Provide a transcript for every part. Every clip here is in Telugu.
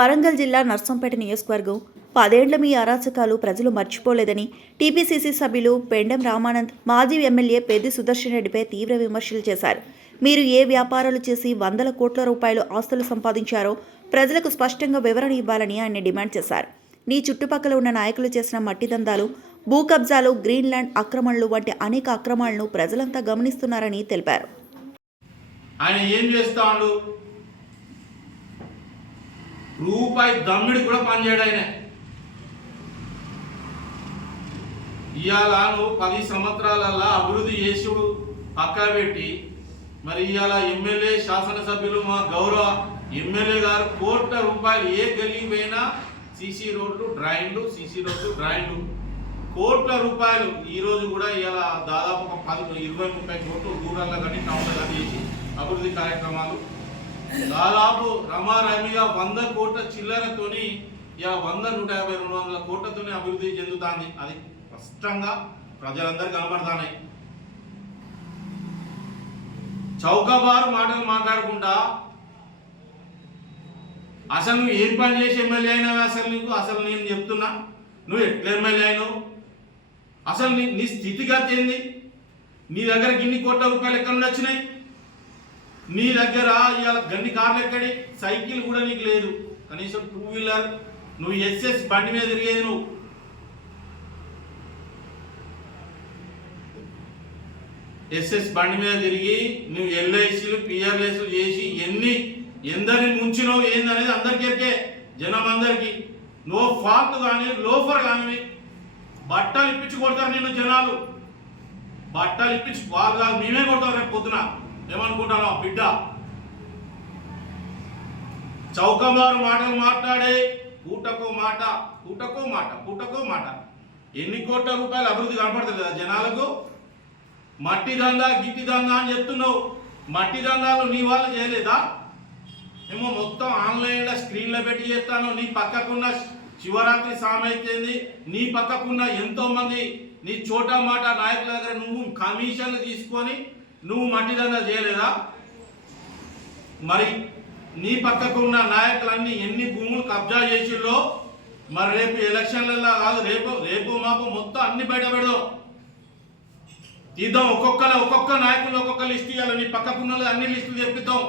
వరంగల్ జిల్లా నర్సంపేట నియోజకవర్గం 10 ఏళ్ల మీ అరాచకాలు ప్రజలు మర్చిపోలేదని టీపీసీసీ సభ్యులు పెండెం రామానంద్ మాజీ ఎమ్మెల్యే పెద్ది సుదర్శన్ రెడ్డిపై తీవ్ర విమర్శలు చేశారు. మీరు ఏ వ్యాపారాలు చేసి వందల కోట్ల రూపాయలు ఆస్తులు సంపాదించారో ప్రజలకు స్పష్టంగా వివరణ ఇవ్వాలని ఆయన డిమాండ్ చేశారు. నీ చుట్టుపక్కల ఉన్న నాయకులు చేసిన మట్టి దందాలు, భూ కబ్జాలు, గ్రీన్లాండ్ ఆక్రమణలు వంటి అనేక అక్రమాలను ప్రజలంతా గమనిస్తున్నారని తెలిపారు. ఆయన ఏం చేస్తాడు? రూపాయి దమ్మిడి కూడా పనిచేయడు ఆయన. ఇవాళ నువ్వు 10 సంవత్సరాలల్లా అభివృద్ధి చేసుడు పక్క పెట్టి, మరి ఇవాళ ఎమ్మెల్యే శాసనసభ్యులు మా గౌరవ ఎమ్మెల్యే గారు కోట్ల రూపాయలు ఏ గల్లీ పోయినా సీసీ రోడ్లు డ్రైన్లు కోట్ల రూపాయలు ఈరోజు కూడా ఇవాళ దాదాపు ఒక 20-30 కోట్లు రూరల్లో కానీ టౌన్లో కానీ చేసి అభివృద్ధి కార్యక్రమాలు దాదాపు రమారమిగా 100 కోట్ల చిల్లరతోని ఇలా 100-150-200 కోట్లతోని అభివృద్ధి చెందుతుంది. అది స్పష్టంగా ప్రజలందరూ కనబడతాయి. చౌకబారు మాటలు మాట్లాడకుండా అసలు నువ్వు ఏం పని చేసి ఎమ్మెల్యే అయినావు? అసలు నేను చెప్తున్నా, నువ్వు ఎట్లా ఎమ్మెల్యే అయినావు? అసలు నీ స్థితిగతి ఏంది? నీ దగ్గర ఇన్ని కోట్ల రూపాయలు ఎక్కడ నుండి వచ్చినాయి? నీ దగ్గర ఇవాళ గన్ని కార్లు ఎక్కడి? సైకిల్ కూడా నీకు లేదు, కనీసం 2 వీలర్. నువ్వు ఎస్ఎస్ బండి మీద తిరిగేది. నువ్వు ఎస్ఎస్ బండి మీద తిరిగి నువ్వు ఎల్ఐసీలు పిఆర్ఎస్లు చేసి ఎందరిని ముంచినో ఏందనేది అందరికీ ఎరికే, జనం అందరికీ. నో ఫాల్ట్ కానీ లోఫర్ కానీ బట్టలు ఇప్పించి కొడతారు నిన్ను జనాలు. బట్టలు ఇప్పించి వాళ్ళు కాదు, మేమే కొడతాం రేపు పొద్దున. ఏమనుకుంటాను బిడ్డ? చౌకమారు మాటలు మాట్లాడే పూటకో మాట. ఎన్ని కోట్ల రూపాయలు అభివృద్ధి కనపడతలేదా జనాలకు? మట్టి దందా గిట్టి దందా అని చెప్తున్నావు. మట్టి దందాలు నీ వాళ్ళు చేయలేదా? ఏమో మొత్తం ఆన్లైన్లో స్క్రీన్లో పెట్టి చేస్తాను. నీ పక్కకున్న శివరాత్రి సామైతేంది, నీ పక్కకున్న ఎంతో మంది నీ చోటా మాట నాయకుల దగ్గర నువ్వు కమిషన్లు తీసుకొని నువ్వు మట్టి దందా చేయలేదా? మరి నీ పక్కకున్న నాయకులన్నీ ఎన్ని భూములు కబ్జా చేసిల్లో మరి రేపు ఎలక్షన్లలో కాదు, రేపు మాపు మొత్తం అన్ని బయట పెడదాం, తీద్దాం. ఒక్కొక్క నాయకులు ఒక్కొక్క లిస్టు ఇవ్వాలి. నీ పక్కకున్న అన్ని లిస్టులు చెప్పిద్దాం.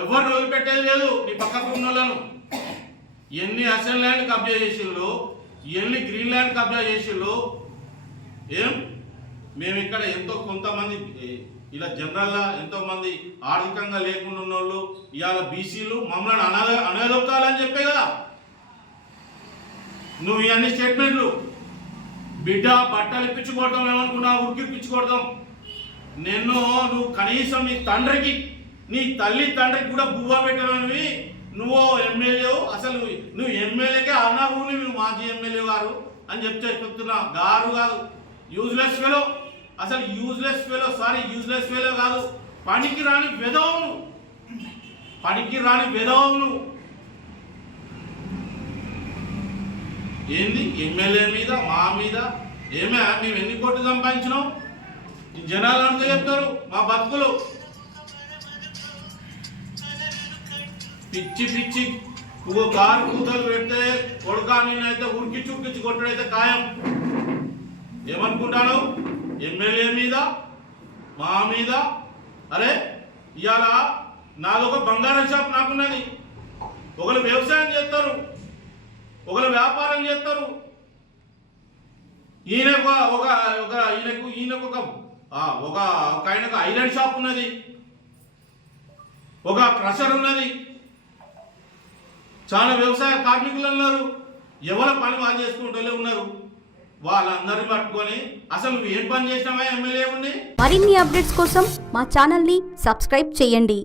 ఎవరు వదిలిపెట్టేది లేదు నీ పక్కకున్న వాళ్ళను. ఎన్ని అసెంబ్లీ ల్యాండ్ కబ్జా చేసిళ్ళు, ఎన్ని గ్రీన్ ల్యాండ్ కబ్జా చేసిళ్ళు. మేము ఇక్కడ కొంతమంది ఇలా జనరల్గా ఎంతోమంది ఆర్థికంగా లేకుండా ఉన్న వాళ్ళు ఇవాళ బీసీలు మమ్మల్ని అనదొక్కాలని చెప్పే కదా నువ్వు ఇవన్నీ స్టేట్మెంట్లు. బిడ్డ బట్టలు ఇప్పించుకోవడం ఏమనుకున్నావు? ఉరికిప్పించుకోవడం. నువ్వు కనీసం నీ తల్లి తండ్రికి కూడా బువ్వ పెట్టడనివి నువ్వు ఎమ్మెల్యే. అసలు నువ్వు ఎమ్మెల్యేకే అన్నావు, నువ్వు మాజీ ఎమ్మెల్యే గారు అని చెప్తున్నా. గారు కాదు, యూజ్లెస్ ఫెలో. అసలు యూజ్లెస్ ఫెలో కాదు, పనికి రాని వెధవను. ఏంది ఎమ్మెల్యే మీద మా మీద మేము ఎన్ని కోట్లు సంపాదించినాం జనాలు అంతా చెప్తారు. మా బతుకులు పిచ్చి కారు కూతలు పెడితే కొడుకా నిన్నైతే ఉరికిచ్చి కొట్టడైతే ఖాయం. ఏమనుకుంటాను? ఎమ్మెల్యే మీద మా మీద. అరే ఇవాళ నాదొక బంగారం షాప్ నాకున్నది. ఒకరు వ్యవసాయం చేస్తారు, ఒకరు వ్యాపారం చేస్తారు. ఆయనకు ఐరన్ షాప్ ఉన్నది, ఒక క్రషర్ ఉన్నది. చాలా వ్యవసాయ కార్మికులు ఉన్నారు. ఎవరి పని వాళ్ళు చేసుకుంటూ ఉన్నారు. వాళ్ళందరినీ పట్టుకొని అసలు నువ్వు ఏం పని చేసినావా ఎమ్మెల్యే ఉండి? మరిన్ని అప్డేట్స్ కోసం మా ఛానల్ని సబ్స్క్రైబ్ చేయండి.